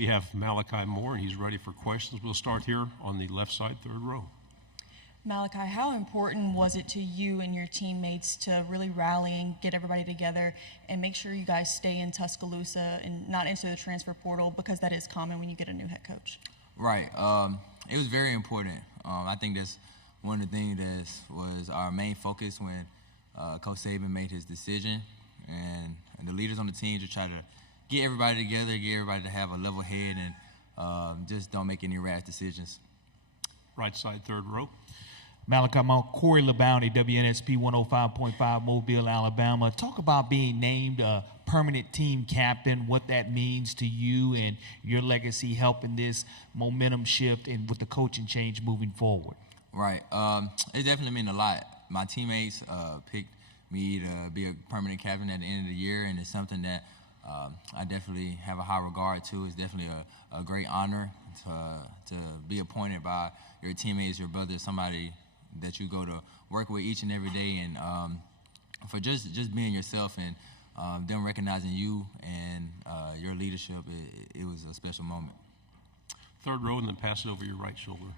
We have Malachi Moore, and he's ready for questions. We'll start here on the left side, third row. Malachi, how important was it to you and your teammates to really rally and get everybody together and make sure you guys stay in Tuscaloosa and not into the transfer portal, because that is common when you get a new head coach? Right. It was very important. I think that's one of the things that was our main focus when Coach Saban made his decision, and the leaders on the team to try to get everybody together, get everybody to have a level head, and just don't make any rash decisions. Right side, third row. Malachi Mount, Corey LeBounty, WNSP 105.5, Mobile, Alabama. Talk about being named a permanent team captain, what that means to you and your legacy helping this momentum shift and with the coaching change moving forward. Right. It definitely meant a lot. My teammates picked me to be a permanent captain at the end of the year, and it's something that I definitely have a high regard to. It's definitely a great honor to be appointed by your teammates, your brothers, somebody that you go to work with each and every day, and for just being yourself and them recognizing you and your leadership, it was a special moment. Third row, and then pass it over your right shoulder.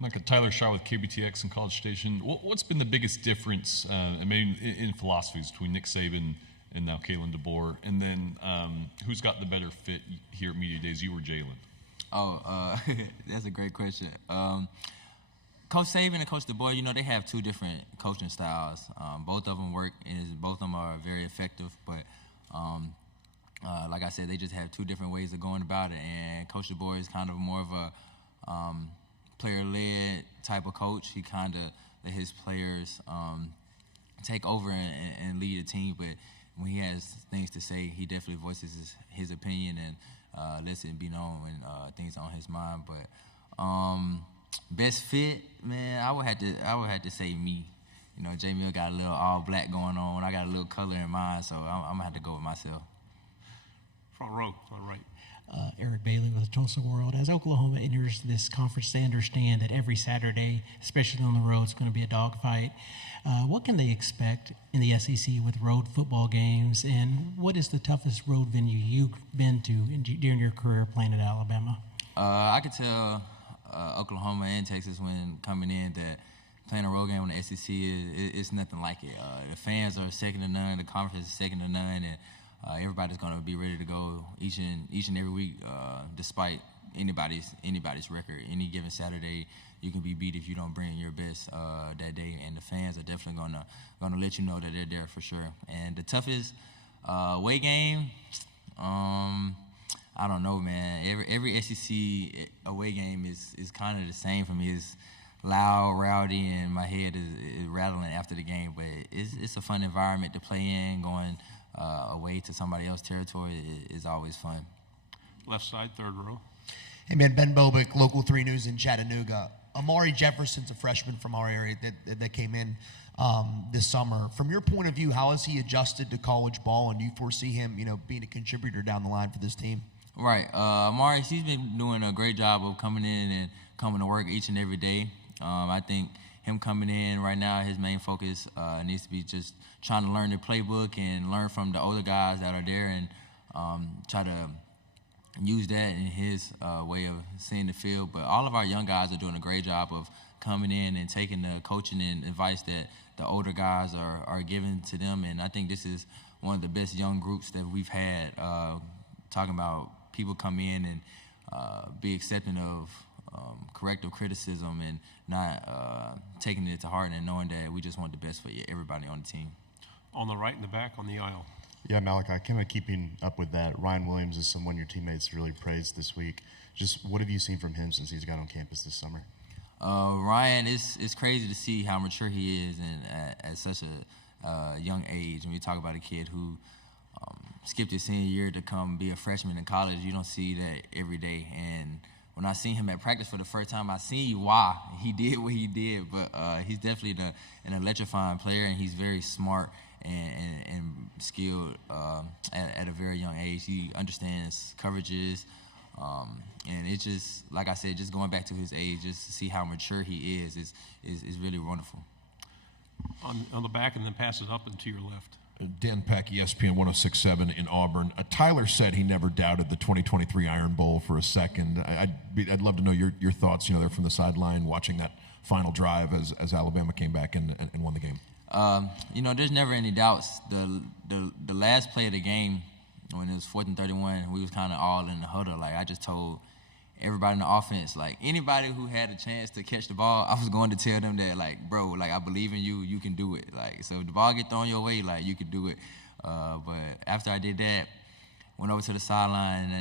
Micah, Tyler Shaw with KBTX and College Station. What's been the biggest difference, in philosophies between Nick Saban and now Kalen DeBoer? And then who's got the better fit here at Media Days, you or Jalen? Oh, that's a great question. Coach Saban and Coach DeBoer, they have two different coaching styles. Both of them work, and both of them are very effective. But like I said, they just have two different ways of going about it. And Coach DeBoer is kind of more of a player-led type of coach. He kind of let his players take over and lead a team. But when he has things to say, he definitely voices his opinion and lets it be known when things are on his mind. But best fit, man, I would have to say me. J Mill got a little all black going on. I got a little color in mine, so I'm gonna have to go with myself. Front row, all right. Eric Bailey with Tulsa World. As Oklahoma enters this conference, they understand that every Saturday, especially on the road, is going to be a dogfight. What can they expect in the SEC with road football games, and what is the toughest road venue you've been to during your career playing at Alabama? I could tell Oklahoma and Texas when coming in that playing a road game on the SEC is nothing like it. The fans are second to none, the conference is second to none, and everybody's going to be ready to go each and every week, despite anybody's record. Any given Saturday, you can be beat if you don't bring your best that day, and the fans are definitely going to let you know that they're there for sure. And the toughest away game, I don't know, man. Every SEC away game is kind of the same for me. It's loud, rowdy, and my head is rattling after the game. But it's a fun environment to play in. Going away to somebody else's territory is always fun. Left side, third row. Hey, man, Ben Bobick, Local 3 News in Chattanooga. Amari Jefferson's a freshman from our area that came in this summer. From your point of view, how has he adjusted to college ball, and do you foresee him, being a contributor down the line for this team? Right. Amari, he's been doing a great job of coming in and coming to work each and every day. I think him coming in right now, his main focus needs to be just trying to learn the playbook and learn from the older guys that are there, and try to use that in his way of seeing the field. But all of our young guys are doing a great job of coming in and taking the coaching and advice that the older guys are giving to them. And I think this is one of the best young groups that we've had, talking about people come in and be accepting of corrective criticism and not taking it to heart, and knowing that we just want the best for everybody on the team. On the right in the back, on the aisle. Yeah, Malachi, kind of keeping up with that, Ryan Williams is someone your teammates really praised this week. Just what have you seen from him since he's got on campus this summer? Ryan, it's crazy to see how mature he is and at such a young age. When you talk about a kid who skipped his senior year to come be a freshman in college, you don't see that every day. And when I seen him at practice for the first time, I seen why he did what he did. But he's definitely an electrifying player, and he's very smart and skilled at a very young age. He understands coverages, and it's just, like I said, just going back to his age, just to see how mature he is really wonderful. On the back, and then pass it up and to your left. Dan Peck, ESPN 106.7 in Auburn. Tyler said he never doubted the 2023 Iron Bowl for a second. I'd love to know your thoughts. They're from the sideline watching that final drive as Alabama came back and won the game. There's never any doubts. The last play of the game, when it was 4th and 31, we was kind of all in the huddle. Like, I just told everybody in the offense, like, anybody who had a chance to catch the ball, I was going to tell them that, like, bro, like, I believe in you. You can do it. Like, so if the ball get thrown your way, like, you can do it. But after I did that, went over to the sideline,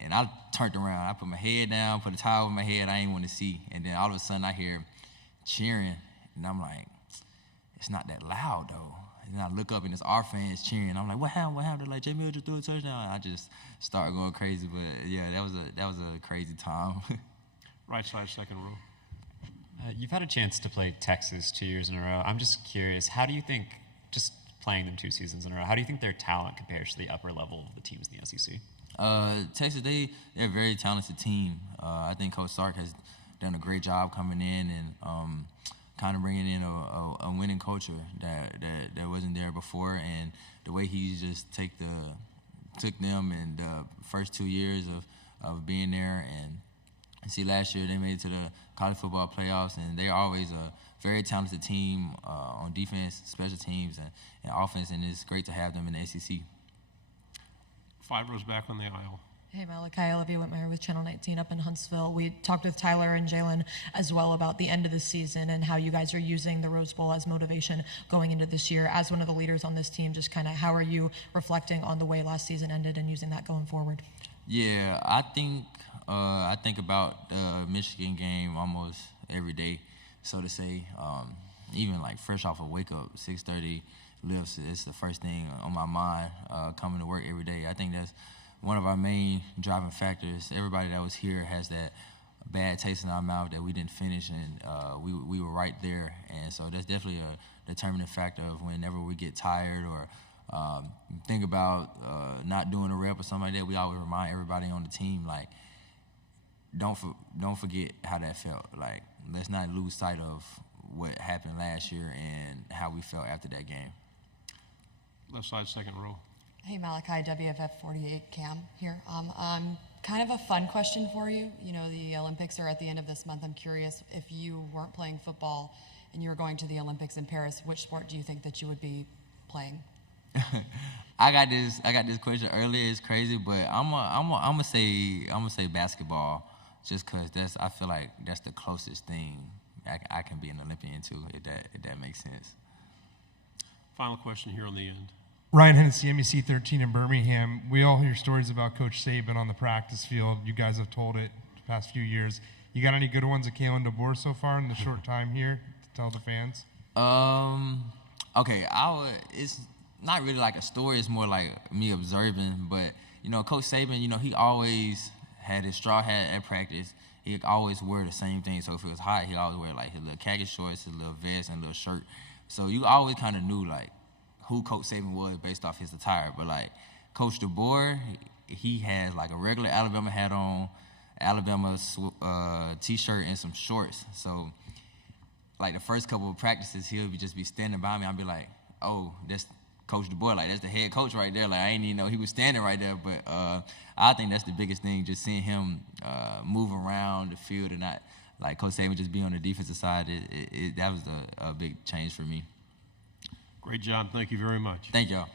and I turned around. I put my head down, put a towel over my head. I didn't want to see. And then all of a sudden, I hear cheering, and I'm like, it's not that loud, though. And I look up, and it's our fans cheering. I'm like, what happened? What happened? Like, J. Mill just threw a touchdown. I just started going crazy. But, yeah, that was a crazy time. Right side, second row. You've had a chance to play Texas 2 years in a row. I'm just curious, how do you think, just playing them 2 seasons in a row, how do you think their talent compares to the upper level of the teams in the SEC? Texas, they're a very talented team. I think Coach Sark has done a great job coming in and kind of bringing in a winning culture that wasn't there before, and the way he just took them in the first 2 years of being there. And see, last year they made it to the college football playoffs, and they're always a very talented team on defense, special teams, and offense, and it's great to have them in the SEC. 5 rows back on the aisle. Hey, Malachi, Olivia Whitmire with Channel 19 up in Huntsville. We talked with Tyler and Jalen as well about the end of the season and how you guys are using the Rose Bowl as motivation going into this year. As one of the leaders on this team, just kind of how are you reflecting on the way last season ended and using that going forward? Yeah, I think about the Michigan game almost every day, so to say. Even like fresh off a wake up, 6:30 lifts, it's the first thing on my mind coming to work every day. I think that's one of our main driving factors. Everybody that was here has that bad taste in our mouth that we didn't finish, and we were right there. And so that's definitely a determining factor of whenever we get tired or think about not doing a rep or something like that, we always remind everybody on the team, like, don't forget how that felt. Like, let's not lose sight of what happened last year and how we felt after that game. Left side, second row. Hey, Malachi, WFF 48 Cam here. Kind of a fun question for you. The Olympics are at the end of this month. I'm curious, if you weren't playing football and you were going to the Olympics in Paris, which sport do you think that you would be playing? I got this question earlier. It's crazy, but I'm gonna say basketball, just because I feel like that's the closest thing I can be an Olympian to, if that makes sense. Final question here on the end. Ryan Hennessy, MEC 13 in Birmingham. We all hear stories about Coach Saban on the practice field. You guys have told it the past few years. You got any good ones at Kalen DeBoer so far in the short time here to tell the fans? Okay, it's not really like a story. It's more like me observing. But, Coach Saban, he always had his straw hat at practice. He always wear the same thing. So if it was hot, he always wear like his little khaki shorts, his little vest, and a little shirt. So you always kind of knew like who Coach Saban was based off his attire. But like Coach DeBoer, he has like a regular Alabama hat on, Alabama t-shirt, and some shorts. So like the first couple of practices, he'll just be standing by me. I'll be like, oh, that's Coach DeBoer, like that's the head coach right there. Like I didn't even know he was standing right there. But I think that's the biggest thing, just seeing him move around the field and not like Coach Saban just be on the defensive side. That was a big change for me. Great job. Thank you very much. Thank y'all.